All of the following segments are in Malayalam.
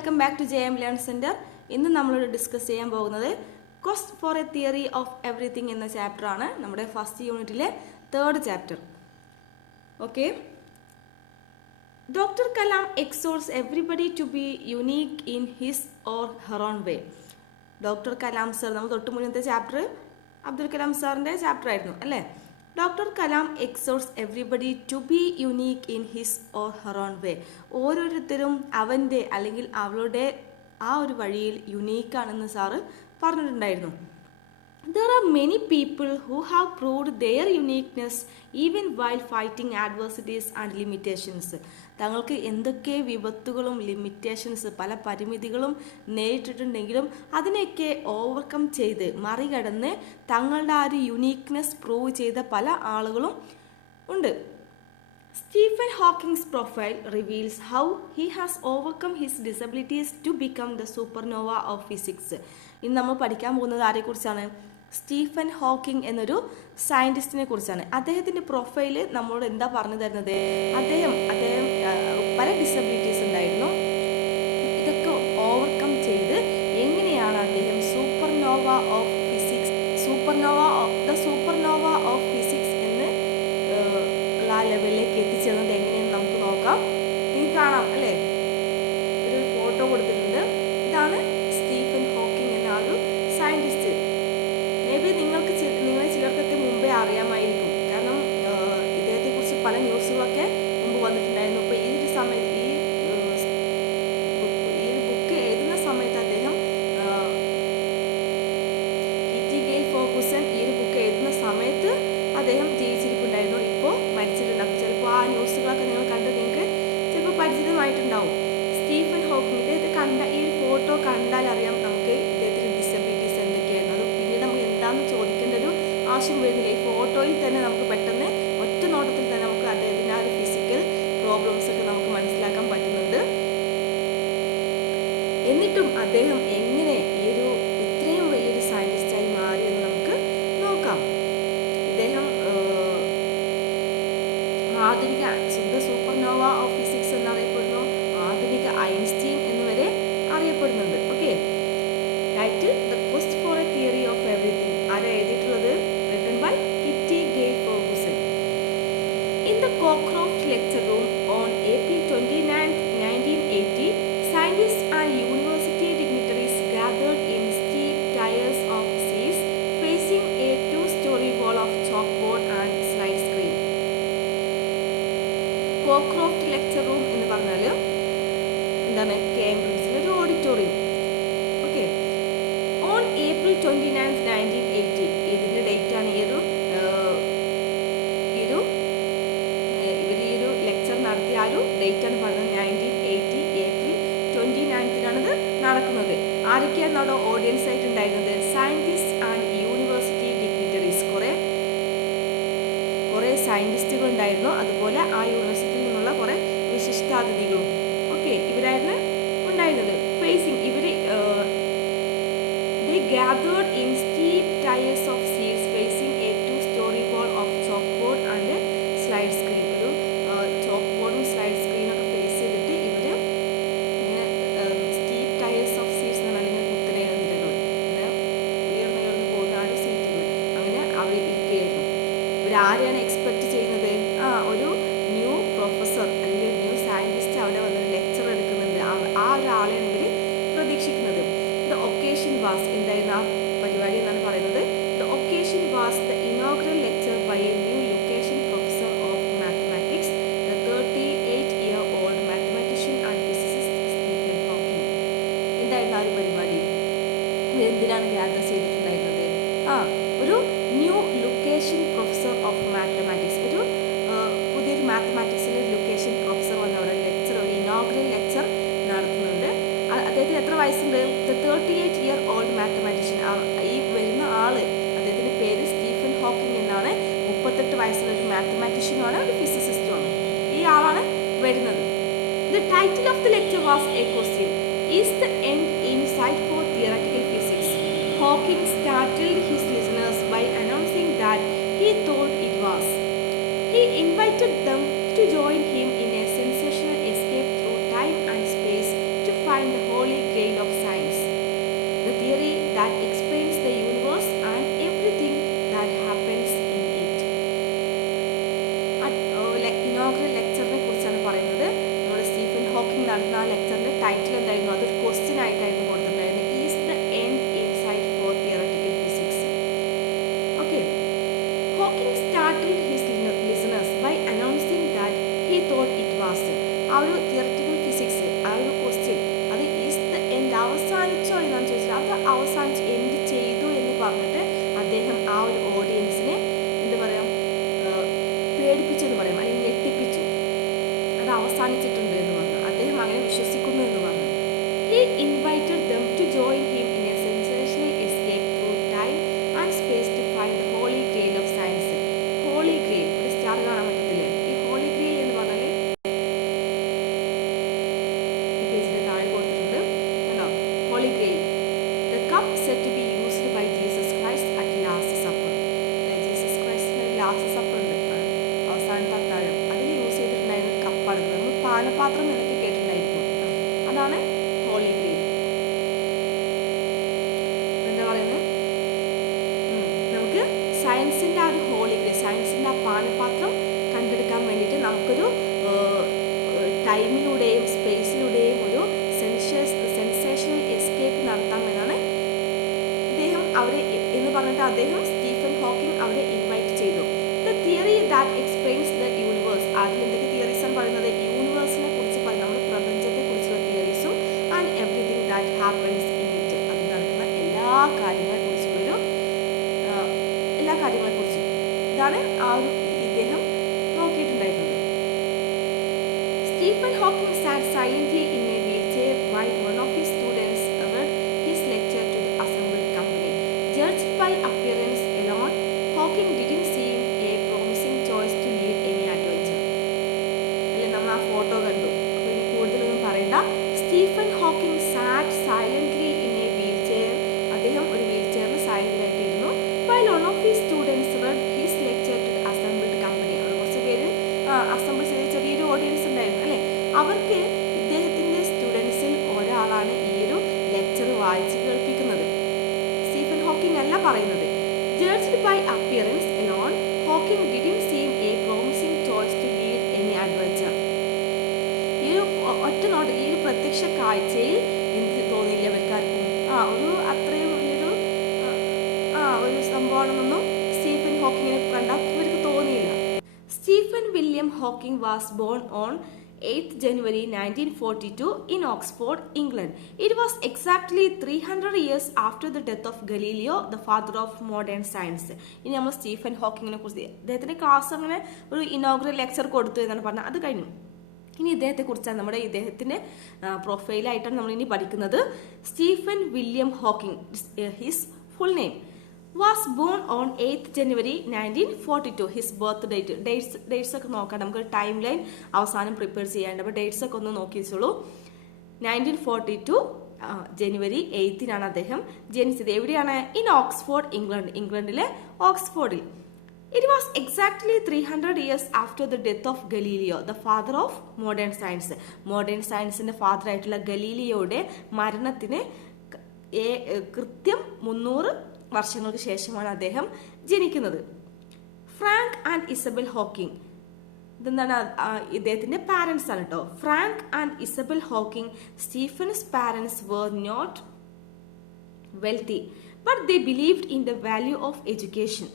Welcome back to JM learn centre. ഇന്ന് നമ്മളോട് ഡിസ്കസ് ചെയ്യാൻ പോകുന്നത് quest for a theory of everything എന്ന ചാപ്റ്ററാണ്. നമ്മുടെ ഫസ്റ്റ് യൂണിറ്റിലെ third chapter. Okay, doctor Kalam exhorts everybody to be unique in his or her own way. Doctor Kalam sir, നമ്മൾ തൊട്ട് മുന്നത്തെ ചാപ്റ്റർ അബ്ദുൽ കലാം സാറിൻ്റെ ചാപ്റ്റർ ആയിരുന്നു അല്ലേ? Doctor Kalam exhorts everybody to be unique in his or her own way. ഓരോരുത്തരും അവൻ്റെ അല്ലെങ്കിൽ അവളുടെ ആ ഒരു വഴിയിൽ യുണീക്കാണെന്ന് സാറ് പറഞ്ഞിട്ടുണ്ടായിരുന്നു. There are many people who have proved their uniqueness even while fighting adversities and limitations. തങ്ങൾക്ക് എന്തൊക്കെ വിപത്തുകളും ലിമിറ്റേഷൻസ്, പല പരിമിതികളും നേരിട്ടിട്ടുണ്ടെങ്കിലും അതിനെയൊക്കെ ഓവർകം ചെയ്ത് മറികടന്ന് തങ്ങളുടെ ആ ഒരു യുണീക്നെസ് പ്രൂവ് ചെയ്ത പല ആളുകളും ഉണ്ട്. Stephen Hawking's profile reveals how he has overcome his disabilities to become the supernova of physics. ഇന്ന് നമ്മൾ പഠിക്കാൻ പോകുന്നത് ആരെക്കുറിച്ചാണ്? സ്റ്റീഫൻ ഹോക്കിംഗ് എന്നൊരു സയൻറ്റിസ്റ്റിനെ കുറിച്ചാണ്. അദ്ദേഹത്തിൻ്റെ പ്രൊഫൈല് നമ്മളോട് എന്താ പറഞ്ഞു തരുന്നത്? അദ്ദേഹം പല ഡിസബിലിറ്റീസ് ഉണ്ടായിരുന്നു. ഇതൊക്കെ ഓവർകം ചെയ്ത് എങ്ങനെയാണ് അദ്ദേഹം സൂപ്പർനോവ ഓഫ് ഫിസിക്സ് എന്ന് ആ ലെവലിലേക്ക് എത്തിച്ചേർന്നത് എങ്ങനെയെന്ന് നമുക്ക് നോക്കാം. നിങ്ങൾക്ക് കാണാം അല്ലേ, ഒരു ഫോട്ടോ കൊടുത്തിട്ടുണ്ട്. ഇതാണ് സ്റ്റീഫൻ ഹോക്കിംഗ് എന്ന ആ ഒരു സയൻറ്റിസ്റ്റ്. മേ ബി നിങ്ങളെ ചിലർക്കൊക്കെ മുമ്പേ അറിയാമായിരിക്കും. കാരണം ഇദ്ദേഹത്തെക്കുറിച്ച് പല ന്യൂസുകളൊക്കെ മുമ്പ് വന്നിട്ടുണ്ടായിരുന്നു. അപ്പോൾ ഈ ഒരു സമയത്ത് ഈ ഒരു ബുക്ക് എഴുതുന്ന സമയത്ത് അദ്ദേഹം ഇ.ടി. ഗെയിൽ ഫെർഗൂസൺ ഈ ഒരു ബുക്ക് എഴുതുന്ന സമയത്ത് അദ്ദേഹം ജീവിച്ചിരിപ്പുണ്ടായിരുന്നു. ഇപ്പോൾ മരിച്ചിട്ടുണ്ട്. അപ്പോൾ ചിലപ്പോൾ ആ ന്യൂസുകളൊക്കെ നിങ്ങൾ കണ്ട് നിങ്ങൾക്ക് ചിലപ്പോൾ പരിചിതമായിട്ടുണ്ടാവും. സ്റ്റീഫൻ ഹോക്കിംഗ്, ഇദ്ദേഹത്തെ ഈ ഒരു ഫോട്ടോ കണ്ടാൽ അറിയാം നമുക്ക് ഇദ്ദേഹത്തിൻ്റെ ഡിസബിലിറ്റീസ് എന്തൊക്കെയായിരുന്നു. അത് പിന്നീട് നമുക്ക് എന്താണെന്ന് ചോദിക്കേണ്ട ഒരു ആവശ്യം വരുന്നില്ല. ഈ ഫോട്ടോയിൽ തന്നെ നമുക്ക് പെട്ടെന്ന് ഒറ്റ നോട്ടത്തിൽ തന്നെ നമുക്ക് അദ്ദേഹത്തിൻ്റെ ആ ഒരു ഫിസിക്കൽ പ്രോബ്ലംസ് ഒക്കെ നമുക്ക് മനസ്സിലാക്കാൻ പറ്റുന്നുണ്ട്. എന്നിട്ടും അദ്ദേഹം എങ്ങനെ ഈ ഒരു ഇത്രയും വലിയൊരു സയൻറ്റിസ്റ്റായി മാറിയെന്ന് നമുക്ക് നോക്കാം. ഇദ്ദേഹം ആധുനിക സൂപ്പർനോവ ഓഫ് ഫിസിക്സ് എന്നറിയപ്പെടുന്നു. ആധുനിക ഐൻസ്റ്റീൻ എന്നുവരെ അറിയപ്പെടുന്നുണ്ട്. Okay, title the quest for a theory of everything. ആരാ എഴുതിയിട്ടുള്ളത്? Written by E T. Gail Ferguson. In the Cockcroft lecture room on April 29, 1980, scientists and university dignitaries gathered in steep tiers of seats facing a two-story wall of chalkboard and slide screen. Cockcroft lecture room എന്ന് പറഞ്ഞാൽ എന്താണ്? കേംബ്രിഡ്ജിലെ ഒരു ഓഡിറ്റോറിയം. ഓക്കെ, ഓൺ April 29, 1980, ഇതിൻ്റെ ഡേറ്റാണ് ഇവർ ഈ ഒരു ലെക്ചർ നടത്തിയ ആ ഒരു ഡേറ്റാണ് പറഞ്ഞത്. 1980 April 29 നടക്കുന്നത്. ആരൊക്കെയാണ് അവിടെ ഓഡിയൻസ് ആയിട്ട് ഉണ്ടായിരുന്നത്? Scientist and university dignitaries. കുറേ സയൻറ്റിസ്റ്റുകൾ ഉണ്ടായിരുന്നു. അതുപോലെ ആ യൂണിവേഴ്സിറ്റിയിൽ നിന്നുള്ള കുറേ വിശിഷ്ടാതിഥികളും. ഓക്കെ, ഇവരായിരുന്നു ഉണ്ടായിരുന്നത്. ഫേസിങ് ഇവർ they gathered in steep tiers of seats facing a two-story wall of chalkboard and slide screen. ഒരു ചോക്ക് സ്ലൈഡ് സ്ക്രീനൊക്കെ ഫേസ് ചെയ്തിട്ട് ഇവർ ഇങ്ങനെ സ്റ്റീപ്പ് ടയേഴ്സ് ഓഫ് സീറ്റ്സ് എന്ന് പറഞ്ഞാൽ ഇങ്ങനെ കുത്തനെയുള്ള നിരകൾ, ഇങ്ങനെ ഉയർന്നു പോകുന്ന ആ ഒരു സീറ്റുകൾ, അങ്ങനെ അവർ ഇരിക്കുകയായിരുന്നു. ഇവരാരെയാണ് എക്സ്പെക്റ്റ് ചെയ്യുന്നത്? ഒരു ന്യൂ പ്രൊഫസർ അല്ലെങ്കിൽ ഒരു ന്യൂ സയൻറ്റിസ്റ്റ് അവിടെ വന്നൊരു ലെക്ചർ എടുക്കുന്നുണ്ട്. ആ ഒരാളെയാണ് ഇവർ പ്രതീക്ഷിക്കുന്നത്. ദ ഒക്കേഷൻ വാസ്, എന്തായിരുന്നു ആ പരിപാടി എന്നാണ് പറയുന്നത്? The occasion was the inaugural lecture by a new Lucasian professor of mathematics, the 38-year-old mathematician and physicist Stephen Hawking. എന്തായിരുന്നു ആ ഒരു പരിപാടി? എന്തിനാണ് ഗ്യാദർ ചെയ്തിട്ടുണ്ടായിരുന്നത്? ഒരു new Lucasian professor of mathematics, ഒരു പുതിയൊരു മാത്തമാറ്റിക്സിലെ ഒരു ലൊക്കേഷൻ പ്രൊഫസർ വന്ന് അവിടെ ലെക്ചർ, ഒരു ഇനോഗ്രൽ ലെക്ചർ നടത്തുന്നുണ്ട്. അദ്ദേഹത്തിന് എത്ര വയസ്സുണ്ട്? The 38-year-old mathematician. ഈ വരുന്ന ആള്, അദ്ദേഹത്തിൻ്റെ പേര് സ്റ്റീഫൻ ഹോക്കിംഗ് എന്നാണ്. 38 വയസ്സുള്ള ഒരു മാത്തമാറ്റീഷ്യനുമാണ്, ഒരു ഫിസിസിസ്റ്റുമാണ്. ഈ ആളാണ് വരുന്നത്. The title of the lecture was a question: is the end in sight for theoretical physics? Hawking startled his listeners by announcing that he thought it was. He invited them to join him in a sensational escape through time and space to find the startled his listeners by announcing that he thought it was ആ ഒരു തിയററ്റിക്കൽ ഫിസിക്സ് ആ ഒരു ക്വസ്റ്റ്യൻ അത് ഈസ് ദ എൻഡ് അവസാനിച്ചോ എന്നാണ് ചോദിച്ചത്. അത് അവസാനിച്ച് എൻഡ് ചെയ്തു എന്ന് പറഞ്ഞിട്ട് അദ്ദേഹം ആ ഒരു ഓഡിയൻസിനെ എന്താ പറയുക പേടിപ്പിച്ചെന്ന് പറയാം, അല്ലെങ്കിൽ ഞെട്ടിപ്പിച്ചു. അത് അവസാനിച്ചിട്ടുണ്ട് എന്ന് പറഞ്ഞു. അദ്ദേഹം അങ്ങനെ വിശ്വസിക്കുന്നു എന്ന് പറഞ്ഞു. He invited them to join him in a sensational escape through time and space to find the holy grail of science. Holy grail, ഒരു സ്റ്റാർ കാണാൻ പറ്റത്തില്ലേ? ഈ holy grail എന്ന് പറഞ്ഞാൽ ഈ പേജിന്റെ താഴെ കൊടുത്തിട്ടുണ്ട് കണ്ടോ, holy grail, the cup said to be used by Jesus Christ at last supper. Jesus ക്രൈസ്റ്റിന് ലാസ്റ്റ് സപ്പർ ഉണ്ട്, അവസാനത്തെ അത്താഴം, അതിൽ യൂസ് ചെയ്തിട്ടുണ്ടായിരുന്ന ഒരു കപ്പാണ്. നമ്മൾ പാനപാത്രം എന്നൊക്കെ കേട്ടിട്ടുണ്ടായിരിക്കും, അതാണ് ഹോളി ഗ്രെയിൽ. എന്താ പറയുന്നത്, നമുക്ക് സയൻസിൻ്റെ ആ ഒരു ഹോളി ഗ്രെയിൽ, സയൻസിൻ്റെ ആ പാനപാത്രം കണ്ടെടുക്കാൻ വേണ്ടിയിട്ട് നമുക്കൊരു ടൈമിലൂടെയും സ്പേസിലൂടെയും ഒരു സെൻസേഷണൽ എസ്കേപ്പ് നടത്താമെന്നാണ് അദ്ദേഹം അവരെ എന്ന് പറഞ്ഞിട്ട് അദ്ദേഹം സ്റ്റീഫൻ ഹോക്കിംഗ് അവരെ ഇൻവൈറ്റ് ചെയ്തു. The theory that explains the universe, അതിൽ എന്തൊക്കെ തിയറീസ് ആണ് പറയുന്നത്, യൂണിവേഴ്സിനെ കുറിച്ച് പറയും, നമ്മുടെ പ്രപഞ്ചത്തെ കുറിച്ചുള്ള തിയറീസും and everything that happens in it, അതിൽ നടക്കുന്ന എല്ലാ കാര്യങ്ങളെക്കുറിച്ചുള്ളൊരു എല്ലാ കാര്യങ്ങളെക്കുറിച്ചും ഇതാണ് ആ ഒരു ഇദ്ദേഹം നോക്കിയിട്ടുണ്ടായിരുന്നത്. Stephen Hawking sat silently in a wheelchair while one of his students read his lecture to the assembled company. Judged by appearance alone, Hawking didn't seem a promising choice to lead any adventure. അല്ലേ, നമ്മൾ ആ ഫോട്ടോ കണ്ടു, അപ്പോൾ ഇനി കൂടുതലൊന്നും പറയണ്ട. Stephen Hawking SAT silently in A wheelchair, അദ്ദേഹം ഒരു വീൽചെയറിൽ silent ആയിട്ടിരുന്നു. while one of his students read his lecture to the assembled company, അവിടെ കുറച്ച് പേര് അസംബിൾ ചെയ്ത ചെറിയൊരു ഓഡിയൻസ് ഉണ്ടായിരുന്നു അല്ലേ, അവർക്ക് ഇദ്ദേഹത്തിൻ്റെ സ്റ്റുഡൻസിൽ ഒരാളാണ് ഈ ഒരു ലെക്ചർ വായിച്ച് കേൾപ്പിക്കുന്നത്. സ്റ്റീഫൻ ഹോക്കിംഗ് അല്ല പറയുന്നത്. Judged by appearance alone, Hawking didn't seem a promising choice to lead any adventure. ഈ ഒരു ഒറ്റ നോട്ട്, ഈ ഒരു പ്രത്യക്ഷ കാഴ്ചയിൽ എന്ത് തോന്നിയില്ല അവർക്കാർക്കും, ഒരു അത്രയും വലിയൊരു ഒരു സംഭവമാണെന്നൊന്നും സ്റ്റീഫൻ ഹോക്കിങ്ങിനെ കണ്ടാൽ ഇവർക്ക് തോന്നിയില്ല. Stephen William Hawking was born on 8th January 1942 in Oxford, England. It was exactly 300 years after the death of Galileo, the father of modern science. ഇനി നമ്മൾ സ്റ്റീഫൻ ഹോക്കിങ്ങിനെ കുറിച്ച്, അദ്ദേഹത്തിൻ്റെ ക്ലാസ് അങ്ങനെ ഒരു ഇനോഗ്രൽ ലെക്ചർ കൊടുത്തു എന്നാണ് പറഞ്ഞത്, അത് കഴിഞ്ഞു. ഇനി ഇദ്ദേഹത്തെ കുറിച്ചാണ് നമ്മുടെ ഇദ്ദേഹത്തിൻ്റെ പ്രൊഫൈലായിട്ടാണ് നമ്മൾ ഇനി പഠിക്കുന്നത്. Stephen William Hawking, his full name, was born on 8th January 1942. His birth date, dates ഒക്കെ നോക്കാം, നമുക്ക് ടൈം ലൈൻ അവസാനം പ്രിപ്പയർ ചെയ്യാണ്ട്, അപ്പോൾ ഡേറ്റ്സ് ഒക്കെ ഒന്ന് നോക്കി വെച്ചോളൂ. 1942 ജനുവരി 8 അദ്ദേഹം ജനിച്ചത്. എവിടെയാണ്? ഇൻ ഓക്സ്ഫോർഡ്, ഇംഗ്ലണ്ട്, ഇംഗ്ലണ്ടിലെ ഓക്സ്ഫോർഡിൽ. It was exactly 300 years after the death of Galileo, the father of modern science. Modern സയൻസിന്റെ ഫാദർ ആയിട്ടുള്ള ഗലീലിയോയുടെ മരണത്തിന് കൃത്യം 300 വർഷങ്ങൾക്ക് ശേഷമാണ് അദ്ദേഹം ജനിക്കുന്നത്. ഫ്രാങ്ക് ആൻഡ് ഇസബൽ ഹോക്കിംഗ്, ഇതെന്താണ് ഇദ്ദേഹത്തിന്റെ പാരൻസ് ആണ് കേട്ടോ. Frank and Isabel Hawking, Stephen's parents were not wealthy, but they believed in the value of education.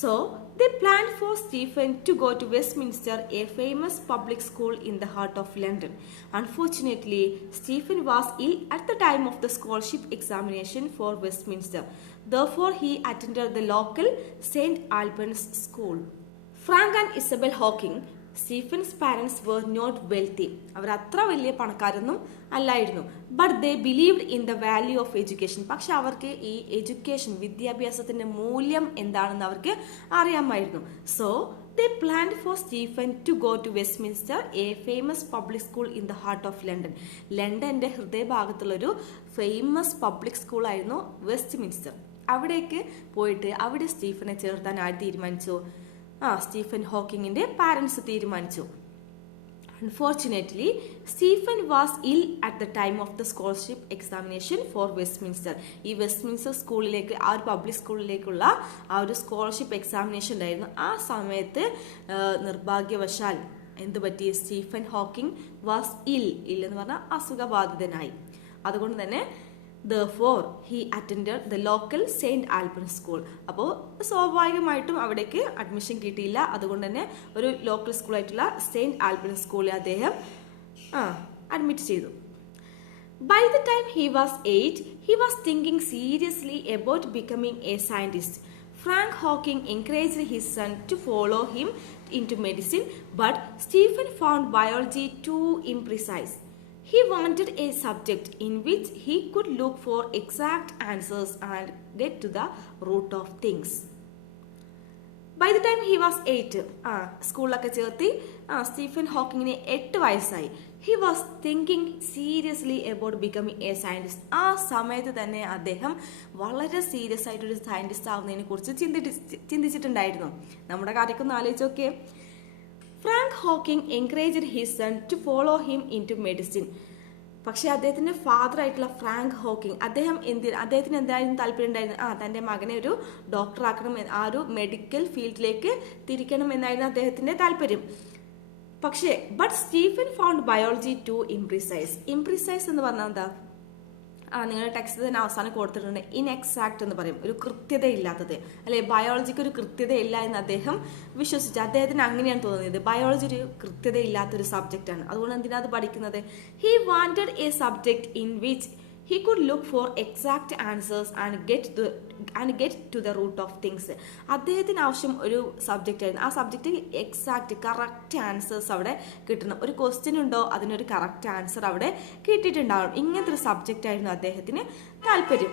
So they planned for Stephen to go to Westminster, a famous public school in the heart of London. Unfortunately, Stephen was ill at the time of the scholarship examination for Westminster. Therefore, he attended the local St. Albans school. Frank and Isabel Hawking, Stephen's parents were not wealthy. അവർ അത്ര വലിയ പണക്കാരൊന്നും അല്ലായിരുന്നു. But they believed in the value of education. പക്ഷെ അവർക്ക് ഈ എഡ്യൂക്കേഷൻ, വിദ്യാഭ്യാസത്തിന്റെ മൂല്യം എന്താണെന്ന് അവർക്ക് അറിയാമായിരുന്നു. So they planned for Stephen to go to Westminster, a famous public school in the heart of London. ലണ്ടന്റെ ഹൃദയഭാഗത്തുള്ളൊരു ഫേമസ് പബ്ലിക് സ്കൂൾ ആയിരുന്നു വെസ്റ്റ്മിൻസ്റ്റർ. അവിടേക്ക് പോയിട്ട് അവിടെ സ്റ്റീഫനെ ചേർത്താൻ ആര് തീരുമാനിച്ചു? സ്റ്റീഫൻ ഹോക്കിങ്ങിന്റെ പാരൻസ് തീരുമാനിച്ചു. Unfortunately, Stephen was ill at the time of the scholarship examination for Westminster. ഈ വെസ്റ്റ്മിൻസ്റ്റർ സ്കൂളിലേക്ക്, ആ ഒരു പബ്ലിക് സ്കൂളിലേക്കുള്ള ആ ഒരു സ്കോളർഷിപ്പ് എക്സാമിനേഷൻ ഉണ്ടായിരുന്നു. ആ സമയത്ത് നിർഭാഗ്യവശാൽ എന്ത് പറ്റി? സ്റ്റീഫൻ ഹോക്കിംഗ് വാസ് ഇൽ എന്ന് പറഞ്ഞാൽ അസുഖബാധിതനായി. അതുകൊണ്ട് തന്നെ Therefore, he attended the local St. Albans school. അപ്പോൾ സ്വാഭാവികമായിട്ടും അവിടേക്ക് അഡ്മിഷൻ കിട്ടിയില്ല. അതുകൊണ്ട് തന്നെ ഒരു ലോക്കൽ സ്കൂളായിട്ടുള്ള സെയിൻറ്റ് ആൽബൻസ് സ്കൂളിൽ അദ്ദേഹം അഡ്മിറ്റ് ചെയ്തു. By the time he was 8, he was thinking seriously about becoming a scientist. Frank Hawking encouraged his son to follow him into medicine, but Stephen found biology too imprecise. He wanted a subject in which he could look for exact answers and get to the root of things. By the time he was 8, സ്കൂളിലൊക്കെ ചേർത്തി സ്റ്റീഫൻ ഹോക്കിങ്ങിന് 8 വയസ്സായി. He was thinking seriously about becoming A scientist. ആ സമയത്ത് തന്നെ അദ്ദേഹം വളരെ സീരിയസ് ആയിട്ടൊരു സയൻറ്റിസ്റ്റ് ആവുന്നതിനെ കുറിച്ച് ചിന്തിച്ചിട്ടുണ്ടായിരുന്നു. നമ്മുടെ കാര്യമൊക്കെ ഒന്ന് ആലോചിച്ച് നോക്കിയേ. Frank Hawking encouraged his son to follow him into medicine. പക്ഷെ അദ്ദേഹത്തിന്റെ ഫാദർ ആയിട്ടുള്ള ഫ്രാങ്ക് ഹോക്കിംഗ് അദ്ദേഹത്തിന് എന്തായിരുന്നു താല്പര്യം ഉണ്ടായിരുന്നു? തന്റെ മകനെ ഒരു ഡോക്ടർ ആക്കണം, ആ ഒരു മെഡിക്കൽ ഫീൽഡിലേക്ക് തിരിക്കണം എന്നായിരുന്നു അദ്ദേഹത്തിന്റെ താല്പര്യം. പക്ഷേ but Stephen found biology too imprecise. Imprecise എന്ന് പറഞ്ഞാൽ എന്താ? നിങ്ങളുടെ ടെക്സ്റ്റ് തന്നെ അവസാനം കൊടുത്തിട്ടുണ്ട് ഇൻഎക്സാക്ട് എന്ന് പറയും, ഒരു കൃത്യതയില്ലാത്തത് അല്ലെ. ബയോളജിക്ക് ഒരു കൃത്യതയില്ല എന്ന് അദ്ദേഹം വിശ്വസിച്ചു. അദ്ദേഹത്തിന് അങ്ങനെയാണ് തോന്നിയത്, ബയോളജി ഒരു കൃത്യതയില്ലാത്തൊരു സബ്ജക്റ്റാണ്. അതുകൊണ്ട് എന്തിനാ അത് പഠിക്കുന്നത്? He wanted A subject in which he could look for exact answers and get to the root of things. അദ്ദേഹത്തിന് ആവശ്യം ഒരു സബ്ജക്റ്റ് ആയിരുന്നു. ആ സബ്ജക്റ്റ് എക്സാക്ട് കറക്റ്റ് ആൻസേഴ്സ് അവിടെ കിട്ടണം. ഒരു ക്വസ്റ്റ്യൻ ഉണ്ടോ, അതിനൊരു കറക്റ്റ് ആൻസർ അവിടെ കിട്ടിയിട്ടുണ്ടാവണം. ഇങ്ങനത്തെ ഒരു സബ്ജക്റ്റ് ആയിരുന്നു അദ്ദേഹത്തിന് താല്പര്യം.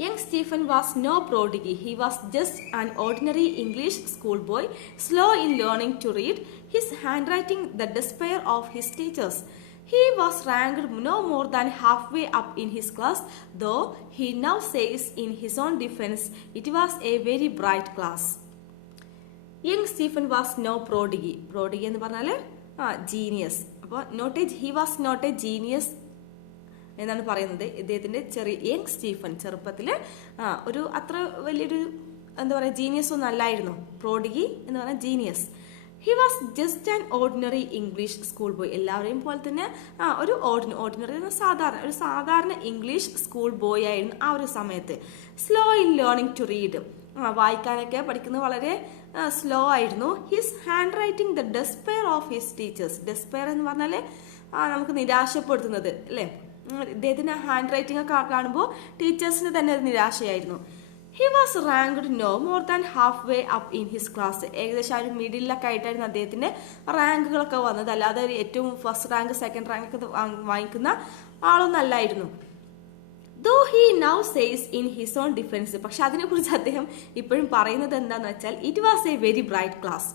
Young Stephen was no prodigy. He was just an ordinary English schoolboy, slow in learning to read, his handwriting the despair of his teachers. He was ranked no more than halfway up in his class, though he now says in his own defense, it was a very bright class. Young Stephen was no prodigy. Prodigy എന്ന് പറഞ്ഞാൽ ജീനിയസ്. അപ്പോൾ he was not a genius എന്നാണ് പറയുന്നത്. ഇദ്ദേഹത്തിന്റെ യങ് സ്റ്റീഫൻ ചെറുപ്പത്തിൽ ഒരു അത്ര വലിയൊരു എന്താ പറയുക ജീനിയസ് ഒന്നും അല്ലായിരുന്നു. പ്രോഡിഗി എന്ന് പറഞ്ഞാൽ genius. He was just an ordinary English school boy. എല്ലാവരെയും പോലെ തന്നെ ഒരു ഓർഡിനറി സാധാരണ ഇംഗ്ലീഷ് സ്കൂൾ ബോയ് ആയിരുന്നു ആ ഒരു സമയത്ത്. Slow in learning to read. വായിക്കാനൊക്കെ പഠിക്കുന്നത് വളരെ സ്ലോ ആയിരുന്നു. His handwriting the despair of his teachers. Despair എന്ന് പറഞ്ഞാൽ നമുക്ക് നിരാശപ്പെടുത്തുന്നത് അല്ലേ. ഇദ്ദേഹത്തിന്റെ ഹാൻഡ് റൈറ്റിംഗ് ഒക്കെ കാണുമ്പോൾ ടീച്ചേഴ്സിന് തന്നെ ഒരു നിരാശയായിരുന്നു. He was ranked no more than half way up in his class. ഏകദേശം ആ ഒരു മിഡിലൊക്കെ ആയിട്ടായിരുന്നു അദ്ദേഹത്തിന്റെ റാങ്കുകളൊക്കെ വന്നത്. അല്ലാതെ ഏറ്റവും ഫസ്റ്റ് റാങ്ക് സെക്കൻഡ് റാങ്ക് ഒക്കെ വാങ്ങിക്കുന്ന ആളൊന്നും അല്ലായിരുന്നു. Though he now says in his own defence. പക്ഷെ അതിനെക്കുറിച്ച് അദ്ദേഹം ഇപ്പോഴും പറയുന്നത് എന്താന്ന് വെച്ചാൽ it was a very bright class.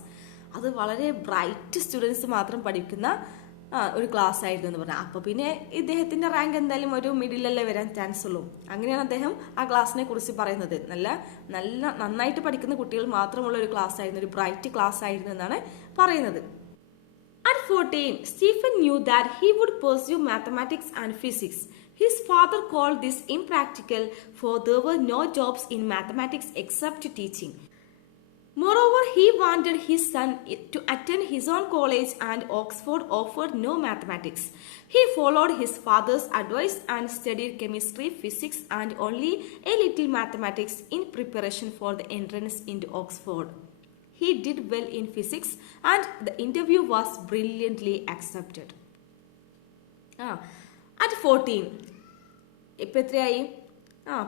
അത് വളരെ ബ്രൈറ്റ് സ്റ്റുഡൻസ് മാത്രം പഠിക്കുന്ന ഒരു ക്ലാസ് ആയിരുന്നു എന്ന് പറഞ്ഞാൽ. അപ്പൊ പിന്നെ ഇദ്ദേഹത്തിന്റെ റാങ്ക് എന്തായാലും ഒരു മിഡിലല്ലേ വരാൻ ചാൻസ് ഉള്ളൂ. അങ്ങനെയാണ് അദ്ദേഹം ആ ക്ലാസ്സിനെ കുറിച്ച് പറയുന്നത്. നന്നായിട്ട് പഠിക്കുന്ന കുട്ടികൾ മാത്രമുള്ള ഒരു ക്ലാസ് ആയിരുന്നു, ഒരു ബ്രൈറ്റ് ക്ലാസ് ആയിരുന്നു എന്നാണ് പറയുന്നത്. At 14, Stephen knew that he would pursue mathematics and physics. His father called this impractical, for there were no jobs in mathematics except teaching. Moreover, he wanted his son to attend his own college, and Oxford offered no mathematics. He followed his father's advice and studied chemistry, physics, and only a little mathematics in preparation for the entrance into Oxford. He did well in physics, and the interview was brilliantly accepted. At 14, ഇപ്പം എത്രയായി?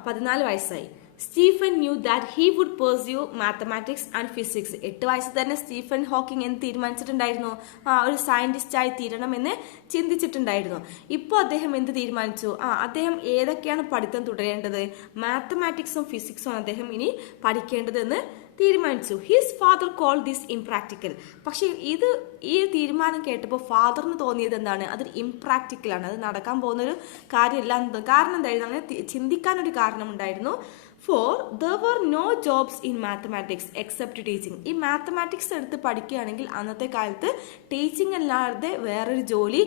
14 വയസ്സായി. Stephen knew that he would pursue mathematics and physics. 8 വയസ്സിൽ തന്നെ സ്റ്റീഫൻ ഹോക്കിംഗ് എന്ന് തീരുമാനിച്ചിട്ടുണ്ടായിരുന്നു, ഒരു സയന്റിസ്റ്റ് ആയി തീരണം എന്ന് ചിന്തിച്ചിട്ടുണ്ടായിരുന്നു. ഇപ്പോൾ അദ്ദേഹം എന്ത് തീരുമാനിച്ചു? അദ്ദേഹം ഏതൊക്കെയാണ് പഠിത്തം തുടരേണ്ടത്? മാത്തമാറ്റിക്സും ഫിസിക്സും ആണ് അദ്ദേഹം ഇനി പഠിക്കേണ്ടത് എന്ന് തീരുമാനിച്ചു. His father call this impractical. പക്ഷെ ഈ തീരുമാനം കേട്ടപ്പോൾ ഫാദറിന് തോന്നിയത് എന്താണ്? അതൊരു ഇംപ്രാക്ടിക്കലാണ്, അത് നടക്കാൻ പോകുന്ന ഒരു കാര്യമല്ല. കാരണം എന്തായിരുന്നു? അങ്ങനെ ചിന്തിക്കാനൊരു കാരണമുണ്ടായിരുന്നു. For there were no jobs in mathematics except teaching. ഈ മാത്തമാറ്റിക്സ് എടുത്ത് പഠിക്കുകയാണെങ്കിൽ അന്നത്തെ കാലത്ത് ടീച്ചിങ് അല്ലാതെ വേറൊരു ജോലി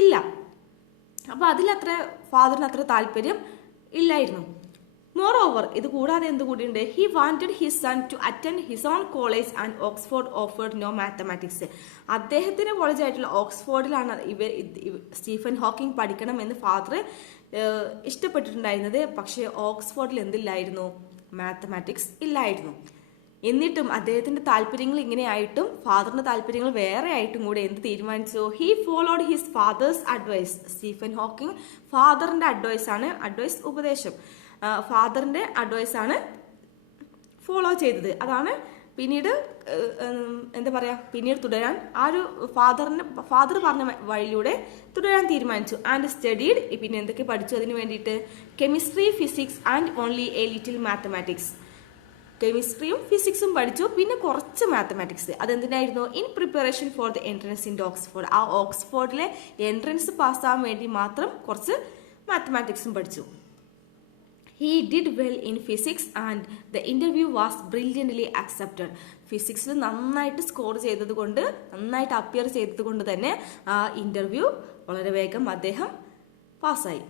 ഇല്ല. അപ്പോൾ അതിലത്ര ഫാദറിന് അത്ര താല്പര്യം ഇല്ലായിരുന്നു. മോറോവർ ഇത് കൂടാതെ എന്ത് കൂടിയുണ്ട്, he wanted his son to attend his own college and Oxford offered no mathematics. അദ്ദേഹത്തിന്റെ കോളേജായിട്ടുള്ള ഓക്സ്ഫോർഡിലാണ് സ്റ്റീഫൻ ഹോക്കിംഗ് പഠിക്കണം എന്ന് ഫാദർ ഇഷ്ടപ്പെട്ടിട്ടുണ്ടായിരുന്നത്. പക്ഷേ ഓക്സ്ഫോർഡിൽ എന്തില്ലായിരുന്നു, മാത്തമാറ്റിക്സ് ഇല്ലായിരുന്നു. എന്നിട്ടും അദ്ദേഹത്തിന്റെ താല്പര്യങ്ങൾ ഇങ്ങനെയായിട്ടും ഫാദറിന്റെ താല്പര്യങ്ങൾ വേറെ ആയിട്ടും കൂടെ എന്ത് തീരുമാനിച്ചു, he followed his father's advice. Stephen Hawking ഫാദറിന്റെ അഡ്വൈസ് ഉപദേശം, ഫാദറിന്റെ അഡ്വൈസ് ആണ് ഫോളോ ചെയ്തത്. അതാണ് പിന്നീട് എന്താ പറയാ, പിന്നീട് തുടരാൻ ആ ഒരു ഫാദർ പറഞ്ഞ വഴിയിലൂടെ തുടരാൻ തീരുമാനിച്ചു. ആൻഡ് സ്റ്റഡീഡ്, പിന്നെ എന്തൊക്കെ പഠിച്ചു അതിന് വേണ്ടിയിട്ട്, chemistry, physics and only a little mathematics. കെമിസ്ട്രിയും ഫിസിക്സും പഠിച്ചു, പിന്നെ കുറച്ച് മാത്തമാറ്റിക്സ്. അതെന്തിനായിരുന്നു, in preparation for the entrance in Oxford. ആ ഓക്സ്ഫോർഡിലെ എൻട്രൻസ് പാസ്സാകാൻ വേണ്ടി മാത്രം കുറച്ച് മാത്തമാറ്റിക്സും പഠിച്ചു. He did well in physics and the interview was brilliantly accepted. ഫിസിക്സിൽ നന്നായിട്ട് സ്കോർ ചെയ്തതുകൊണ്ട്, നന്നായിട്ട് അപ്പിയർ ചെയ്തതുകൊണ്ട് തന്നെ ആ ഇന്റർവ്യൂ വളരെ വേഗം അദ്ദേഹം പാസ്സായി.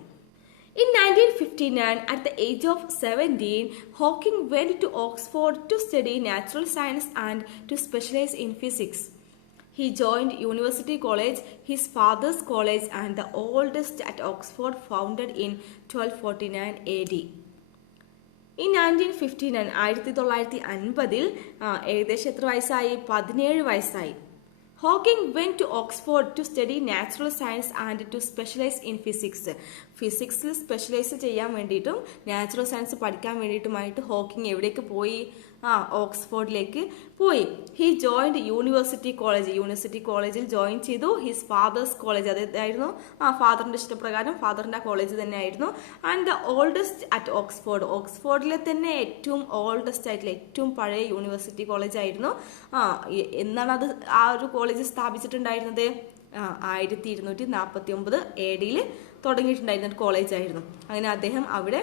In 1959, at the age of 17, Hawking went to Oxford to study natural science and to specialize in physics. He joined University College, his father's college and the oldest at Oxford, founded in 1249 AD. In 1959, 1950-ൽ ഏകദേശം എത്ര വയസ്സായി, 17 വയസ്സായി. Hawking went to Oxford to study natural science and to specialise in physics. ഫിസിക്സിൽ സ്പെഷ്യലൈസ് ചെയ്യാൻ വേണ്ടിയിട്ടും നാച്ചുറൽ സയൻസ് പഠിക്കാൻ വേണ്ടിയിട്ടുമായിട്ട് ഹോക്കിംഗ് എവിടേക്ക് പോയി, ഓക്സ്ഫോർഡിലേക്ക് പോയി. ഹി ജോയിൻഡ് യൂണിവേഴ്സിറ്റി കോളേജിൽ ജോയിൻ ചെയ്തു. ഹിസ് ഫാദേഴ്സ് കോളേജ്, അതായിരുന്നു ഫാദറിന്റെ ഇഷ്ടപ്രകാരം ഫാദറിന്റെ കോളേജ് തന്നെ ആയിരുന്നു. ആൻഡ് ദ ഓൾഡസ്റ്റ് അറ്റ് ഓക്സ്ഫോർഡിലെ തന്നെ ഏറ്റവും ഓൾഡസ്റ്റ് ആയിട്ടുള്ള ഏറ്റവും പഴയ യൂണിവേഴ്സിറ്റി കോളേജ് ആയിരുന്നു. എന്നാണ് അത് ആ ഒരു കോളേജ് സ്ഥാപിച്ചിട്ടുണ്ടായിരുന്നത്, 1249 AD തുടങ്ങിയിട്ടുണ്ടായിരുന്ന ഒരു കോളേജ് ആയിരുന്നു. അങ്ങനെ അദ്ദേഹം അവിടെ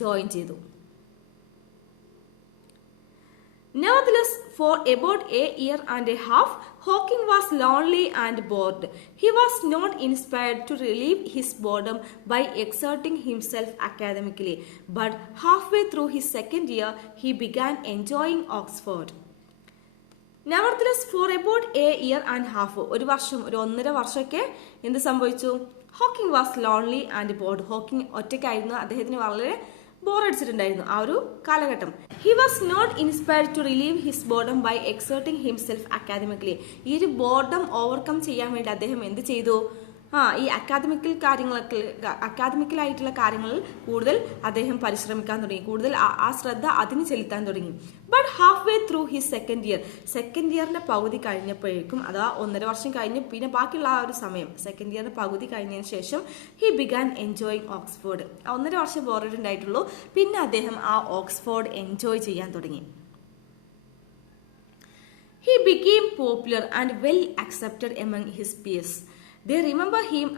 ജോയിൻ ചെയ്തു. Nevertheless, for about a year and a half, Hawking was lonely and bored. He was not inspired to relieve his boredom by exerting himself academically, but halfway through his second year, he began enjoying Oxford. Nevertheless, for about a year and a half, ഒരു 1.5 വർഷമൊക്കെ എന്ത് സംഭവിച്ചു, Hawking was lonely and bored. Hawking ഒറ്റയ്ക്കായിരുന്നു, അദ്ദേഹത്തിന് വളരെ ബോറടിച്ചിട്ടുണ്ടായിരുന്നു ആ ഒരു കാലഘട്ടം. He was not inspired to relieve his boredom by exerting himself academically. ഈ ഒരു ബോർഡം ഓവർകം ചെയ്യാൻ വേണ്ടി അദ്ദേഹം എന്ത് ചെയ്തു, ഈ അക്കാദമിക്കലായിട്ടുള്ള കാര്യങ്ങളിൽ കൂടുതൽ അദ്ദേഹം പരിശ്രമിക്കാൻ തുടങ്ങി, കൂടുതൽ ആ ശ്രദ്ധ അതിന് ചെലുത്താൻ തുടങ്ങി. But half way through his second ഇയറിന്റെ പകുതി കഴിഞ്ഞപ്പോഴേക്കും, അതാ 1.5 വർഷം കഴിഞ്ഞ് പിന്നെ ബാക്കിയുള്ള ആ ഒരു സമയം സെക്കൻഡ് ഇയറിന്റെ പകുതി കഴിഞ്ഞതിന് ശേഷം ഹി ബിഗാൻ എൻജോയിങ് ഓക്സ്ഫോർഡ്. 1.5 വർഷം ബോറഡ് ഉണ്ടായിട്ടുള്ളൂ, പിന്നെ അദ്ദേഹം ആ ഓക്സ്ഫോർഡ് എൻജോയ് ചെയ്യാൻ തുടങ്ങി. He became popular and well accepted among his peers. They remember him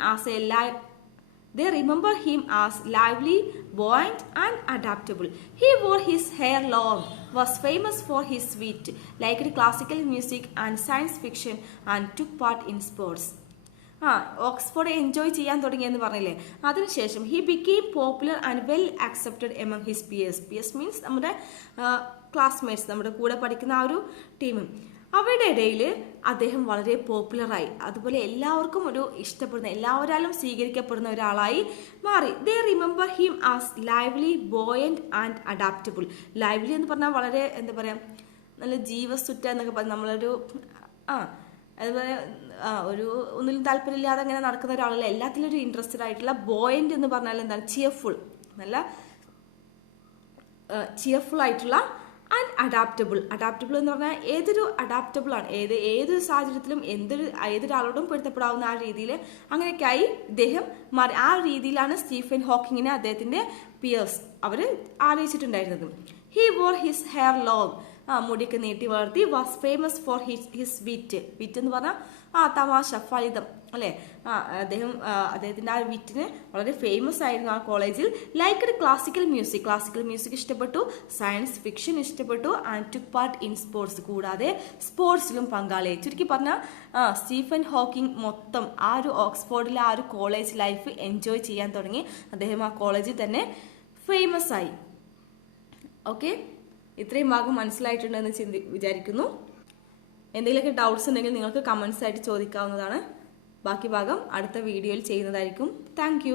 as lively, buoyant, and adaptable. He wore his hair long, was famous for his wit, liked classical music and science fiction, and took part in sports. Oxford enjoy ചെയ്യാൻ തുടങ്ങിയെന്ന് പറഞ്ഞില്ലേ, അതിനുശേഷം he became popular and well accepted among his peers means നമ്മുടെ ക്ലാസ്മേറ്റ്സ്, നമ്മുടെ കൂടെ പഠിക്കുന്ന ആ ഒരു ടീമും, അവരുടെ ഇടയിൽ അദ്ദേഹം വളരെ പോപ്പുലറായി. അതുപോലെ എല്ലാവർക്കും ഒരു ഇഷ്ടപ്പെടുന്ന, എല്ലാവരാലും സ്വീകരിക്കപ്പെടുന്ന ഒരാളായി മാറി. They remember him as lively, buoyant and adaptable. Lively എന്ന് പറഞ്ഞാൽ വളരെ എന്താ പറയുക, നല്ല ജീവസുറ്റ എന്നൊക്കെ പറഞ്ഞാൽ നമ്മളൊരു അതുപോലെ ഒരു ഒന്നിലും താല്പര്യമില്ലാതെ അങ്ങനെ നടക്കുന്ന ഒരാളല്ല, എല്ലാത്തിലും ഒരു ഇൻട്രസ്റ്റഡ് ആയിട്ടുള്ള. ബോയന്റ് എന്ന് പറഞ്ഞാൽ എന്താണ്, ചിയർഫുൾ, നല്ല ചിയർഫുൾ ആയിട്ടുള്ള. ആൻഡ് അഡാപ്റ്റബിൾ എന്ന് പറഞ്ഞാൽ ഏതൊരു അഡാപ്റ്റബിൾ ആണ്, ഏതൊരു സാഹചര്യത്തിലും ഏതൊരാളോടും പൊരുത്തപ്പെടാവുന്ന ആ രീതിയിൽ അങ്ങനെയൊക്കെയായി ഇദ്ദേഹം മാറി. ആ രീതിയിലാണ് സ്റ്റീഫൻ ഹോക്കിങ്ങിനെ അദ്ദേഹത്തിന്റെ പിയേഴ്സ് അവർ ആലോചിച്ചിട്ടുണ്ടായിരുന്നത്. He wore his hair long, മുടിയൊക്കെ നീട്ടി വളർത്തി. വാസ് ഫേമസ് ഫോർ ഹിസ് വിറ്റ് എന്ന് പറഞ്ഞാൽ തമാശ, ഫലിതം അല്ലേ. അദ്ദേഹത്തിന്റെ ആ വിറ്റിന് വളരെ ഫേമസ് ആയിരുന്നു ആ കോളേജിൽ. ലൈക്ക്ഡ് ക്ലാസിക്കൽ മ്യൂസിക് ഇഷ്ടപ്പെട്ടു, സയൻസ് ഫിക്ഷൻ ഇഷ്ടപ്പെട്ടു. And took part in sports, കൂടാതെ സ്പോർട്സിലും പങ്കാളിയായി. ചുരുക്കി പറഞ്ഞാൽ സ്റ്റീഫൻ ഹോക്കിംഗ് മൊത്തം ആ ഒരു ഓക്സ്ഫോർഡിലെ ആ ഒരു കോളേജ് ലൈഫ് എൻജോയ് ചെയ്യാൻ തുടങ്ങി. അദ്ദേഹം ആ കോളേജിൽ തന്നെ ഫേമസ് ആയി. ഓക്കെ, ഇത്രയും ഭാഗം മനസ്സിലായിട്ടുണ്ടെന്ന് വിചാരിക്കുന്നു. എന്തെങ്കിലുമൊക്കെ ഡൗട്ട്സ് ഉണ്ടെങ്കിൽ നിങ്ങൾക്ക് കമൻസ് ആയിട്ട് ചോദിക്കാവുന്നതാണ്. ബാക്കി ഭാഗം അടുത്ത വീഡിയോയിൽ ചെയ്യുന്നതായിരിക്കും. താങ്ക്